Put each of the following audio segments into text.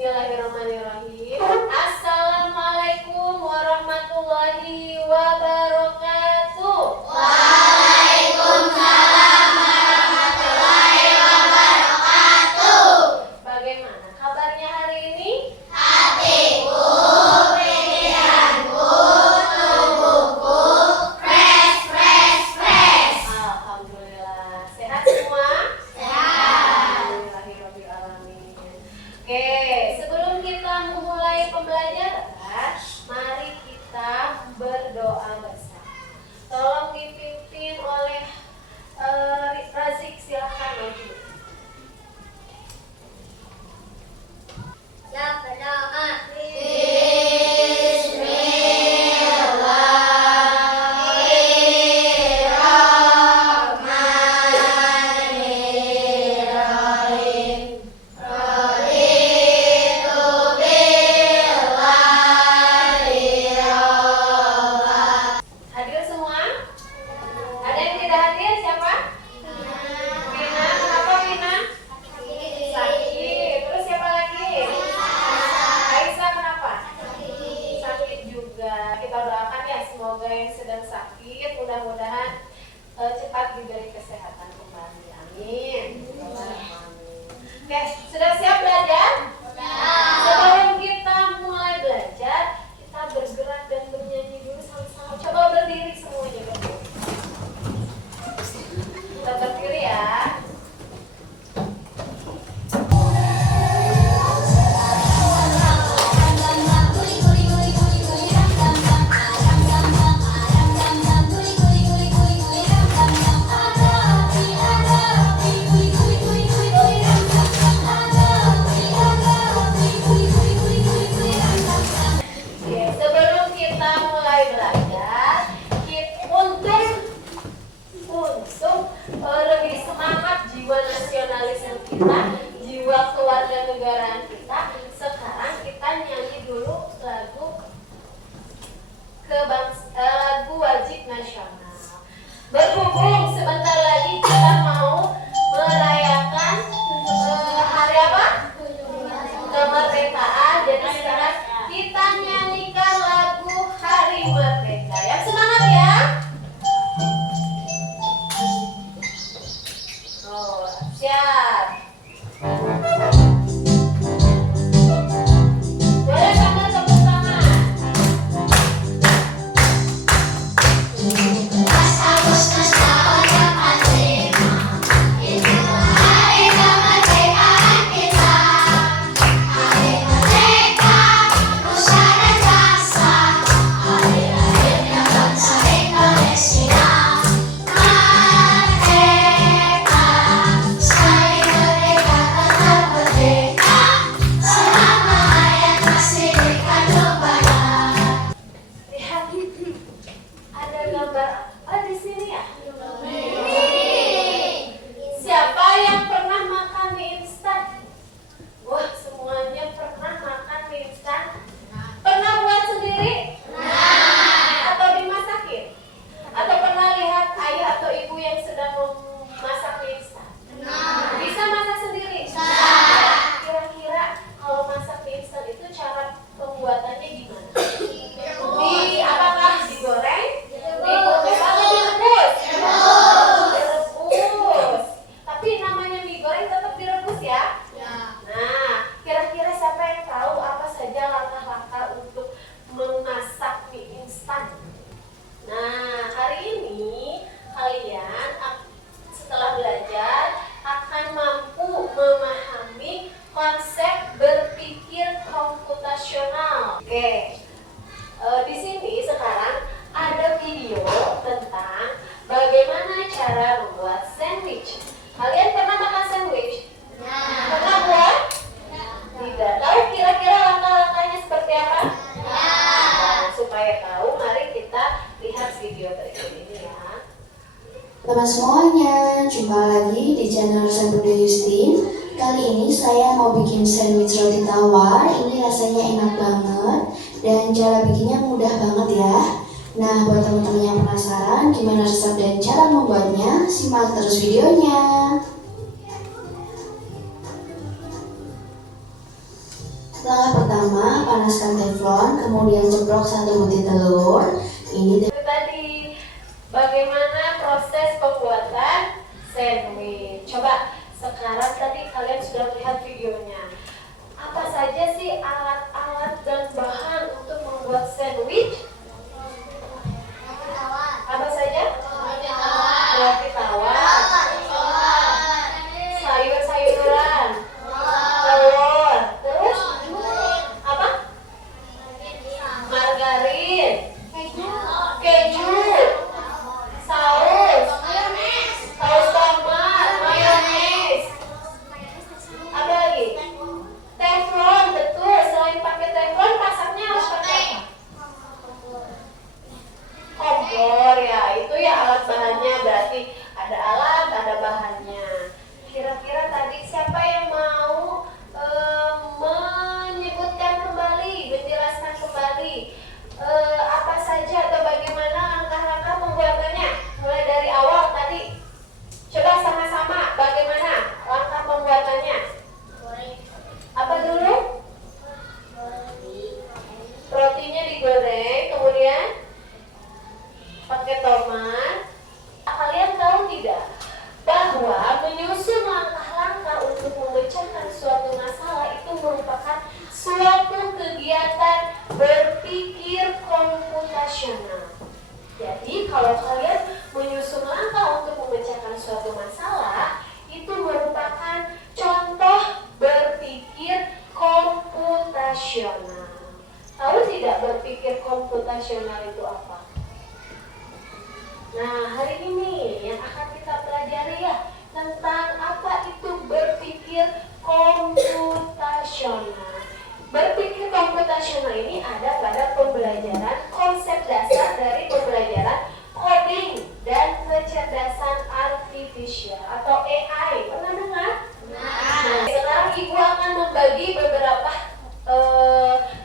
Bismillahirrahmanirrahim. Assalamualaikum warahmatullahi wabarakatuh. Waalaikumsalam warahmatullahi wabarakatuh. Bagaimana kabarnya hari ini? Hatiku, pikiranku, tubuhku, fresh. Alhamdulillah. Sehat semua? Sehat. Alhamdulillahirrahmanirrahim. Oke, sebelum kita memulai pembelajaran, mari kita berdoa bersama. Tolong dipimpin oleh Razik, silakan maju. Yang pertama, Bismillahirrahmanirrahim. Raditu billahi robban. Hadir semua? Ada yang tidak hadir siapa? Vina, kenapa Vina? Sakit. Terus siapa lagi? Aisyah, kenapa? Sakit juga. Kita doakan ya, semoga yang sedang sakit mudah-mudahan cepat diberi kesehatan kembali. Amin. Oke, sudah siap belajar? Sebelum kita mulai belajar, kita bergerak dan bernyanyi dulu sama-sama. Coba berdiri semuanya, berdiri. Kita berdiri ya. Oke, sebelum kita mulai belajar, untuk lebih semangat jiwa nasionalisme kita, jiwa kewarganegaraan kita, sekarang kita nyanyi dulu lagu lagu wajib nasional. Berhubung sebentar lagi kita mau merayakan hari apa? Kemerdekaan. Jadi sekarang kita nyanyikan lagu Hari Merdeka. Yang semangat ya. Oh, siap. Boleh sambil tepuk tangan. Pas Agustus tahun 45, itu hari kemerdekaan kita. Hari merdeka, nusa dan bangsa, hari lahirnya bangsa Indonesia. Merdeka, sekali merdeka tetap merdeka, selama ayat masih dikandung badan. Lihat, ada gambar di sini ya. Siapa yang pernah makan mie instan? Wah, semuanya pernah makan mie instan. Pernah buat sendiri? Atau dimasakin? Atau pernah lihat ayah atau ibu yang sedang memasak mie instan? Bisa masak sendiri? Kira-kira kalau masak mie instan itu cara pembuatannya gimana? Apakah digoreng? Dikukus atau direbus? Direbus. Tapi namanya mie goreng tetap direbus ya? Nah, kira-kira siapa yang tahu apa saja langkah-langkah untuk memasak mie instan? Nah, hari ini kalian setelah belajar akan mampu memahami konsep berpikir komputasional. Oke, di sini sekarang ada video tentang bagaimana cara membuat sandwich. Kalian pernah makan sandwich? Pernah buat? Tidak. Tahu kira-kira langkah-langkahnya seperti apa? Nah, supaya tahu, mari kita lihat video berikut ini ya. Teman semuanya, jumpa lagi di channel Resan Bunda Yustin. Kali ini saya mau bikin sandwich roti tawar. Ini rasanya enak banget dan cara bikinnya mudah banget ya. Nah, buat teman-teman yang penasaran gimana resep dan cara membuatnya, simak terus videonya. Langkah pertama, panaskan teflon, kemudian ceplok 1 butir telur. Ini Itu tadi bagaimana proses pembuatan sandwich. Coba sekarang tadi kalian sudah lihat videonya. Apa saja sih alat-alat dan bahan untuk membuat sandwich? Apa saja? Roti tawar, sayur-sayuran, telur, terus apa? Margarin, keju, saus tomat, mayones, apa lagi? Teflon, betul. Selain pakai teflon, masaknya harus pakai apa? Kompor ya, itu ya alat bahannya. Berarti ada alat, ada bahannya. Kira-kira tadi siapa yang mau menyebutkan kembali, menjelaskan kembali apa saja atau bagaimana langkah-langkah pembuatannya? Mulai dari awal tadi. Coba sama-sama bagaimana langkah pembuatannya? Apa dulu? Rotinya digoreng, kemudian pakai tomat. Kalian tahu tidak bahwa menyusun langkah-langkah untuk memecahkan suatu masalah itu merupakan suatu kegiatan berpikir komputasional. Jadi kalau kalian menyusun langkah untuk memecahkan suatu masalah, itu merupakan contoh berpikir komputasional. Tahu tidak berpikir komputasional itu apa? Nah, hari ini yang akan kita pelajari ya tentang apa itu berpikir komputasional. Berpikir komputasional ini ada pada pembelajaran konsep dasar dari pembelajaran coding dan kecerdasan artifisial atau AI. Pernah dengar? Nah, sekarang Ibu akan membagi beberapa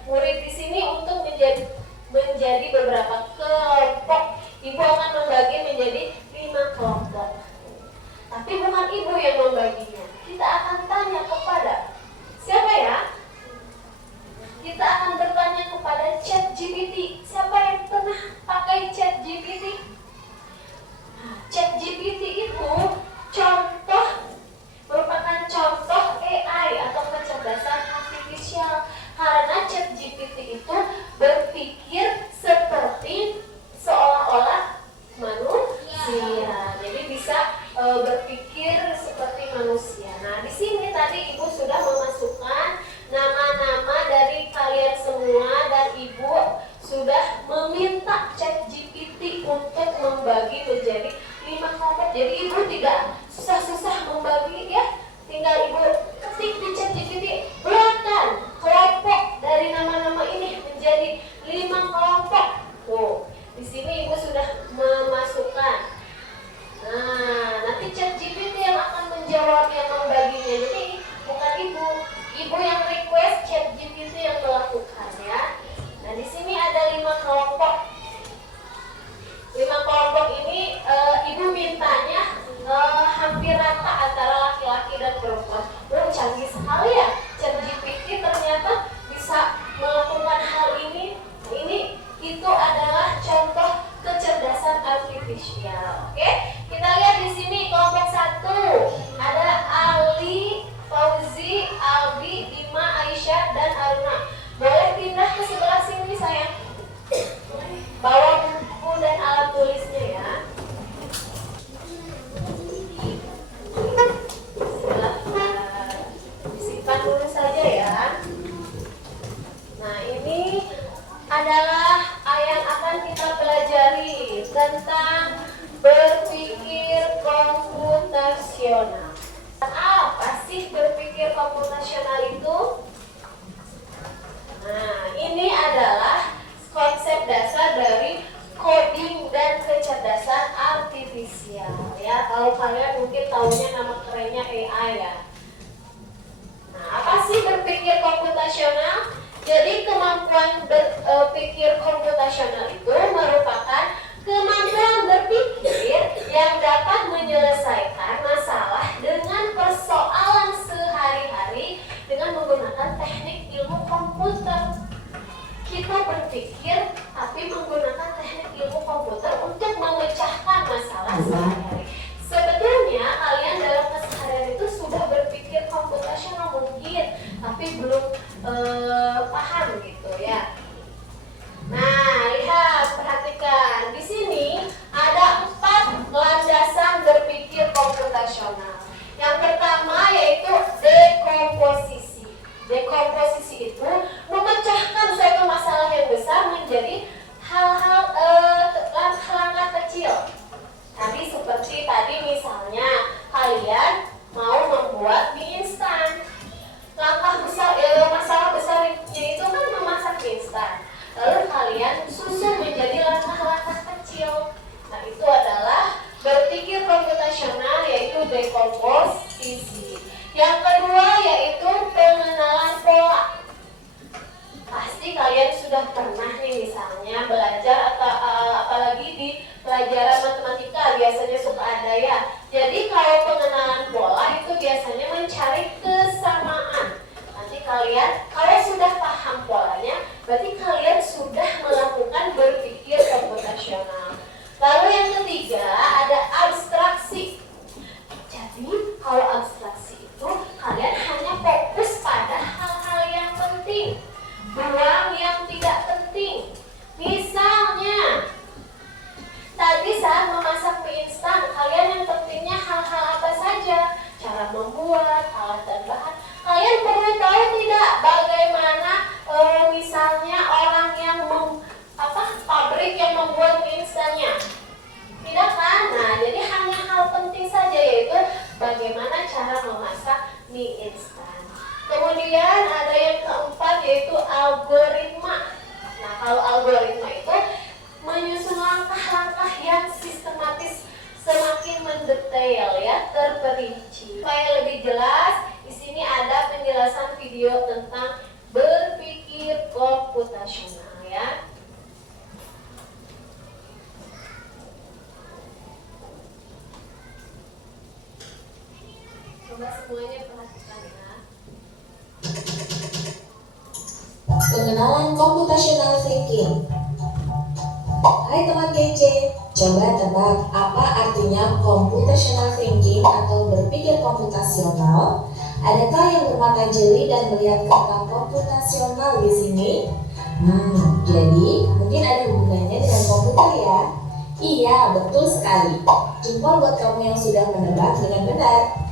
murid di sini untuk menjadi beberapa kelompok. Ibu akan membagi menjadi 5 kelompok. Tapi bukan Ibu yang membaginya. Kita akan tanya kepada siapa ya? Kita akan bertanya kepada ChatGPT. Siapa yang pernah pakai ChatGPT? Nah, ChatGPT itu merupakan contoh AI atau kecerdasan artifisial. Karena ChatGPT itu berpikir seperti seolah-olah manusia. Jadi bisa berpikir seperti manusia. Nah, di sini tadi Ibu sudah memasukkan nama-nama dari kalian semua dan Ibu sudah meminta ChatGPT untuk membagi menjadi 5 kelompok. Jadi Ibu tidak susah-susah membagi ya. Tinggal Ibu ketik di ChatGPT, buatkan kelompok dari nama-nama ini menjadi 5 kelompok. Tuh, di sini Ibu sudah memasukkan. Nah, nanti ChatGPT yang akan menjawab yang membaginya. Jadi bukan Ibu yang request, ChatGPT yang melakukan ya. Nah, di sini ada 5 kelompok. 5 kelompok ini Ibu mintanya hampir rata antara laki-laki dan perempuan. Canggih sekali ya, ChatGPT ternyata bisa melakukan hal ini. Itu adalah contoh kecerdasan artifisial. Oke, kita lihat di sini kelompok 1 ada Ali, Fauzi, Albi, Bima, Aisyah, dan Aruna. Boleh pindah ke sebelah sini sayang. Bawa buku dan alat tulisnya ya. Silahkan disimpan dulu saja ya. Nah, ini adalah yang akan kita pelajari tentang berpikir komputasional. Apa sih berpikir komputasional itu? Nah, ini adalah konsep dasar dari coding dan kecerdasan artifisial ya. Kalau kalian mungkin tahunya nama kerennya AI ya. Nah, apa sih berpikir komputasional? Jadi kemampuan berpikir komputasional itu merupakan kemampuan berpikir yang dapat menyelesaikan masalah dengan persoalan sehari-hari dengan menggunakan teknik ilmu kita berpikir tapi menggunakan teknik ilmu komputer untuk memecahkan masalah sehari-hari. Sebetulnya kalian dalam keseharian itu sudah berpikir komputasional mungkin, tapi belum paham gitu ya. Nah, lihat, perhatikan. Di sini ada 4 landasan berpikir komputasional. Yang pertama yaitu dekomposisi. Dekomposisi itu memecahkan suatu masalah yang besar menjadi hal-hal langkah-langkah kecil. Seperti tadi misalnya kalian mau membuat mie instan. Langkah besar, masalah besarnya itu kan memasak mie instan. Lalu kalian susun menjadi langkah-langkah kecil. Nah, itu adalah berpikir komputasional, yaitu dekomposisi. Yang kedua yaitu pengenalan pola. Pasti kalian sudah pernah nih misalnya belajar atau apalagi di pelajaran matematika biasanya suka ada ya. Jadi kalau pengenalan pola itu biasanya mencari kesamaan. Nanti kalian kalau sudah paham polanya, berarti kalian sudah melakukan berpikir komputasional. Lalu yang ketiga ada abstraksi. Jadi kalau abstraksi itu kalian hanya fokus pada hal-hal yang penting, buang yang tidak penting. Misalnya tadi saat memasak mie instan, kalian yang pentingnya hal-hal apa saja? Cara membuat, alat dan bahan. Kalian perlu tahu tidak bagaimana misalnya orang yang pabrik yang membuat mie instannya? Tidak kan? Nah, jadi hanya hal penting saja, yaitu bagaimana cara memasak mie instan. Kemudian ada yang keempat yaitu algoritma. Nah, kalau algoritma itu menyusun langkah-langkah yang sistematis, semakin mendetail ya, terperinci. Supaya lebih jelas, di sini ada penjelasan video tentang berpikir komputasional ya. Coba semuanya perhatikan ya. Pengenalan computational thinking. Hai teman GC, coba tebak apa artinya computational thinking atau berpikir komputasional? Adakah yang bermata jeli dan melihat kata komputasional di sini? Jadi mungkin ada hubungannya dengan komputer ya? Iya, betul sekali. Jempol buat kamu yang sudah menebak dengan benar.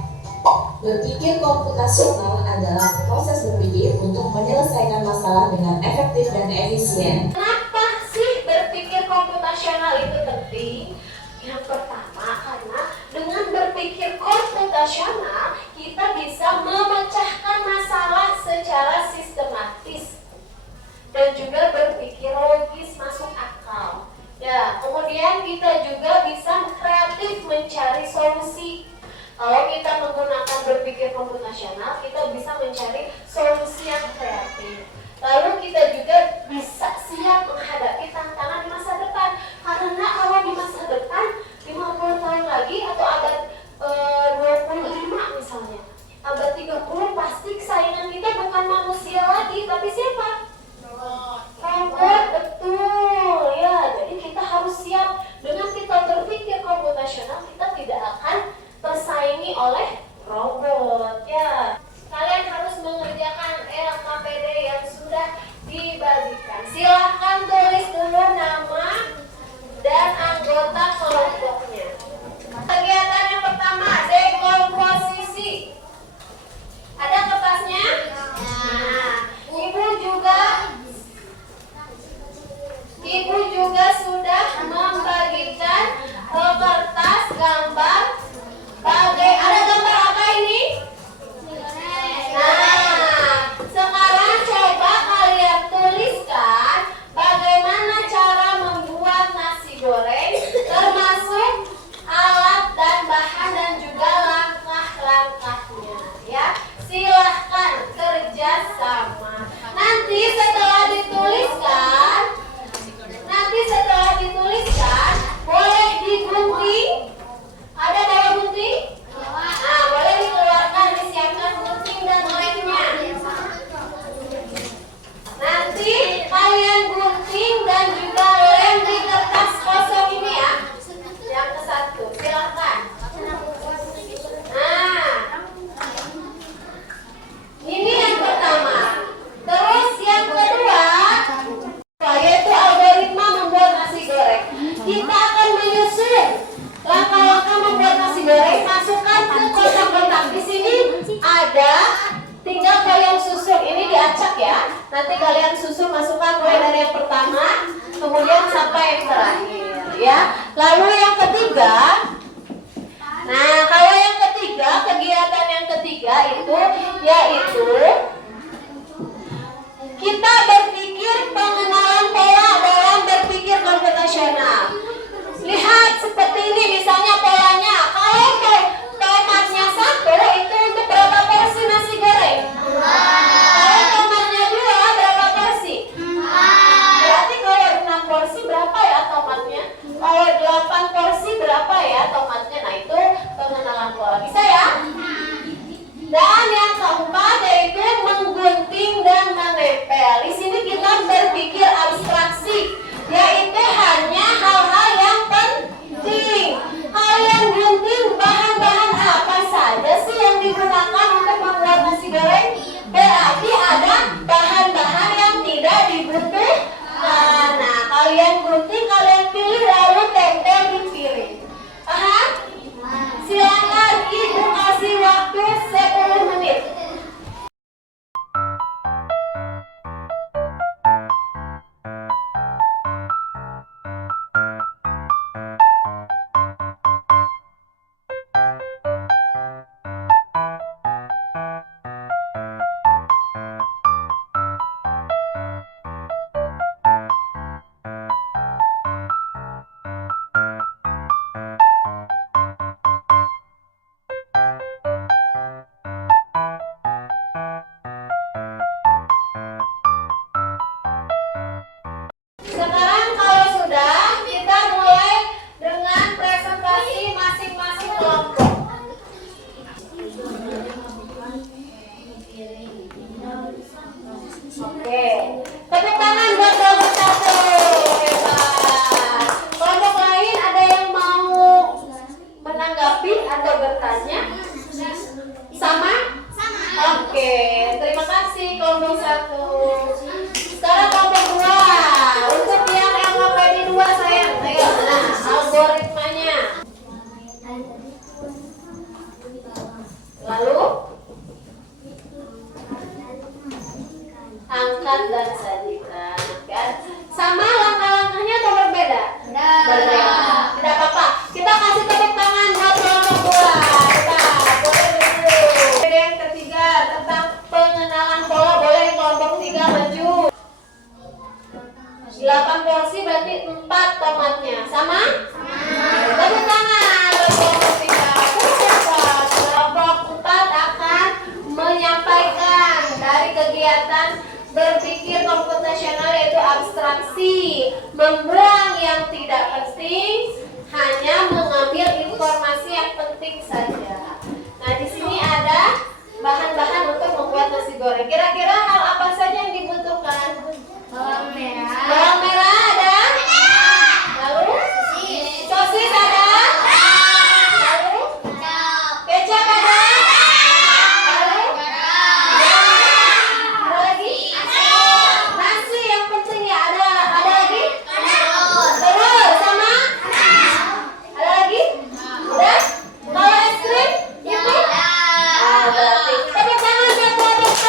Berpikir komputasional adalah proses berpikir untuk menyelesaikan masalah dengan efektif dan efisien. Kenapa sih berpikir komputasional itu penting? Yang pertama, karena dengan berpikir komputasional kita bisa memecahkan masalah secara sistematis dan juga berpikir logis, masuk akal. Ya, kemudian kita juga bisa kreatif mencari solusi. Kalau kita menggunakan berpikir komputasional, kita bisa mencari solusi yang kreatif. Lalu kita juga bisa siap Nanti kalian susun masukan mulai dari yang pertama, kemudian sampai yang terakhir ya. Lalu yang ketiga, nah kalau yang ketiga, kegiatan yang ketiga itu yaitu kita berpikir pengenalan pola dalam berpikir komputasional. Lihat seperti ini misalnya polanya. Kalau tomatnya 1 itu untuk berapa porsi nasi goreng? Kalau tomatnya 2 berapa porsi? Berarti kalau 6 porsi berapa ya tomatnya? Kalau 8 porsi berapa ya tomatnya? Nah itu pengenalan pola. Bisa ya? Dan yang keempat yaitu menggunting dan menempel. Di sini kita berpikir abstraksi, yaitu hanya hal-hal yang penting. Kalian gunting bahan-bahan apa saja sih yang digunakan untuk membuat nasi goreng? Berarti ada bahan-bahan yang tidak dibutuhkan. Nah, kalian gunting, kalian pilih lalu tempel di piring. Paham? Silakan Ibu kasih waktu 10 menit. Sekarang kalau sudah, kita mulai dengan presentasi masing-masing kelompok. Oke, tepuk tangan buat kelompok 1. Hebat. Kelompok lain ada yang mau menanggapi atau bertanya? Sama? Oke, terima kasih kelompok 1. Sekarang kelompok 2. Untuk yang LKPD 2 sayang, ayo. Nah, algoritmanya. Lalu angkat dan sajikan, kan? Sama langkah-langkahnya atau berbeda? Berbeda. Tidak apa-apa. Kita kasih tepuk tangan buat kelompok 2. Boleh dulu. Yang ketiga tentang pengenalan pola, boleh kelompok 3 maju. 8 porsi berarti 4 tomatnya. Sama? Tepuk tangan buat kelompok 3. Kelompok 4 akan menyampaikan dari kegiatan berpikir komputasional yaitu abstraksi, membuang yang tidak penting, hanya mengambil informasi yang penting saja. Nah, di sini ada bahan-bahan untuk membuat nasi goreng. Kira-kira hal apa saja yang dibutuhkan? Bawang merah. Bawang merah ada? Lalu? Sosis ada? Lalu? Kecap ada? Lalu? Ada lagi? Nasi yang penting ya ada lagi? Telur sama? Ada lagi? Udah? Kalau es krim? Itu? Berarti tepuk tangan buat kelompok 4.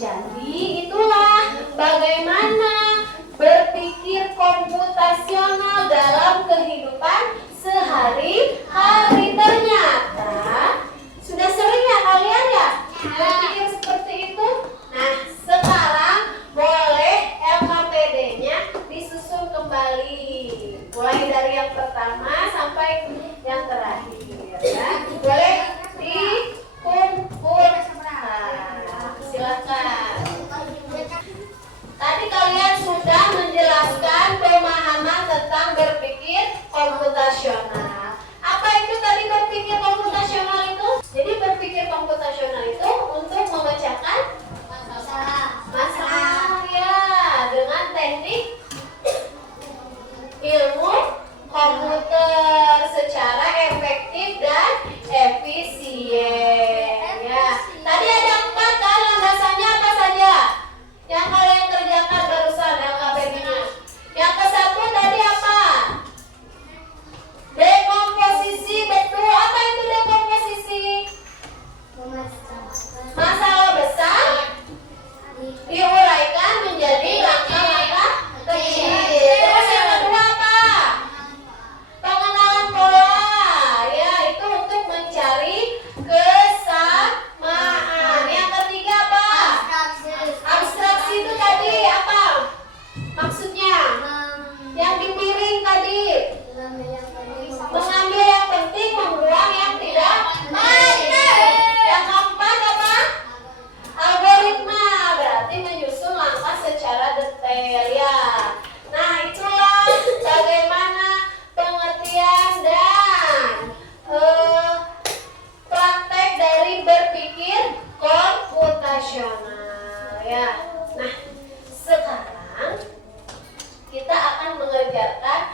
Jadi itulah bagaimana berpikir komputasional dalam kehidupan sehari-hari. Ternyata sudah sering ya kalian ya berpikir seperti itu. Nah, sekarang boleh LKPD-nya disusun kembali mulai dari yang pertama sampai yang terakhir ya. Boleh dikumpulkan. Silakan. Tadi kalian sudah menjelaskan pemahaman tentang berpikir komputasional. Apa itu tadi berpikir komputasional itu? Jadi berpikir komputasional itu untuk memecahkan masalah ya dengan teknik ilmu komputer secara efektif dan efisien. Ya. Tadi ada 4 kan landasannya apa saja? Yang kalian kerjakan barusan LKPD-nya. Yang ke-1 tadi apa? komputasional ya. Nah, sekarang kita akan mengerjakan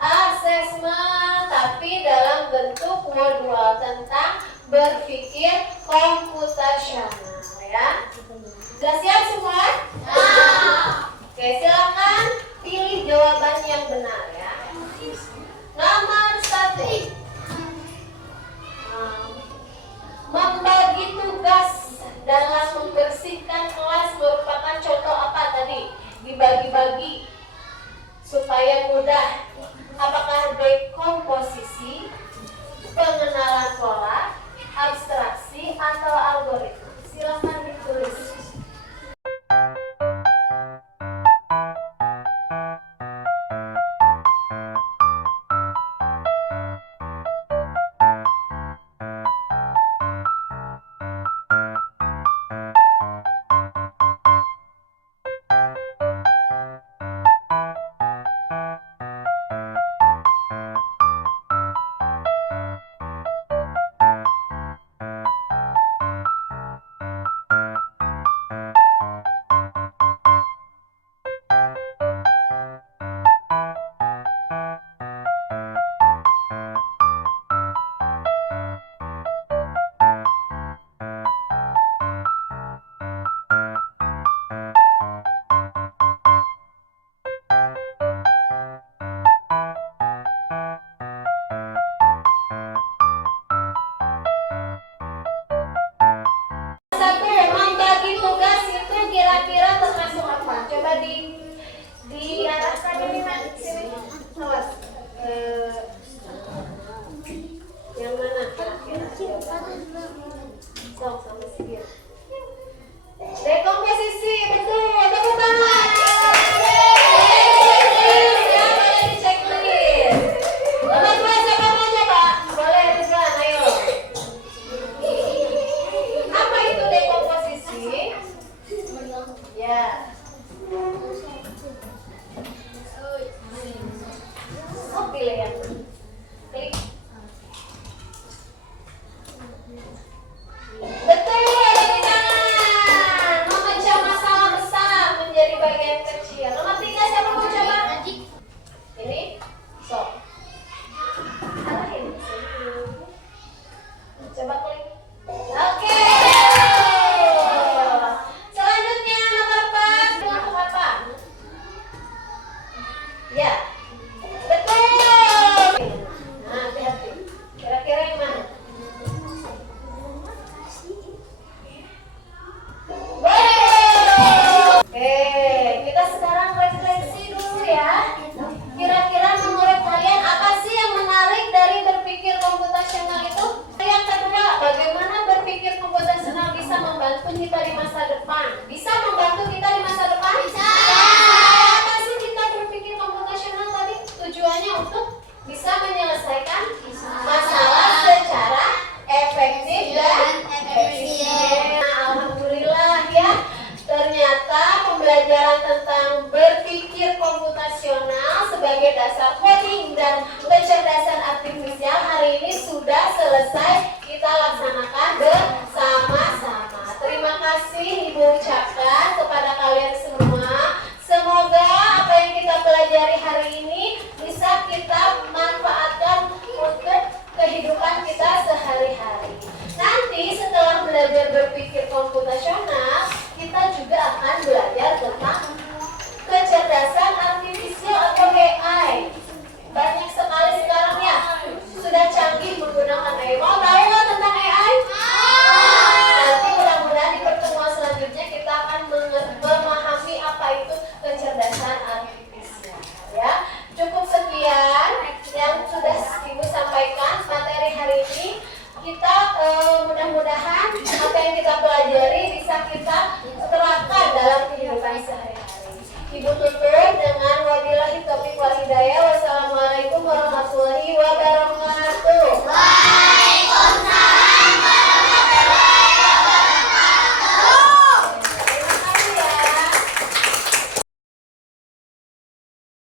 asesmen tapi dalam bentuk modul tentang berpikir komputasional ya. Sudah siap semua? Oke, silakan pilih jawaban yang benar ya. Nomor 1. Membagi tugas dalam membersihkan kelas merupakan contoh apa tadi? Dibagi-bagi supaya mudah. Apakah dekomposisi, pengenalan pola, abstraksi, atau algoritma? Silakan ditulis. Kira-kira termasuk apa? Coba diarahkan ini sini. Awas. Yang mana? Sok sama sini. Dekomposisi, betul. Tepuk tangan. Checklist, ya, boleh di checklist. Nomor 2, siapa mau coba? Boleh, Rizwan, ayo. Apa itu dekomposisi? Ya. Oh, pilih yang klik. Betul, ada di kanan. Memecah masalah besar menjadi bagian kecil. Nomor 3, siapa mau coba? Ini, sok. Arahin. Coba klik. Oke. Selanjutnya nomor 4. Melakukan apa? Ya. Betul. Nah, hati-hati. Kira-kira yang mana? Oke, kita sekarang refleksi dulu ya. Kira-kira menurut kalian apa sih yang menarik dari berpikir komputasional itu? Yang kedua, bagaimana berpikir komputasional bisa membantu kita di masa depan? Bisa membantu kita di masa depan? Bisa. Apa sih kita berpikir komputasional tadi? Tujuannya untuk bisa menyelesaikan masalah secara efektif dan efisien. Nah, alhamdulillah ya. Ternyata pembelajaran tentang berpikir komputasional sebagai dasar coding dan kecerdasan artifisial hari ini sudah selesai kita laksanakan bersama-sama. Terima kasih Ibu ucapkan.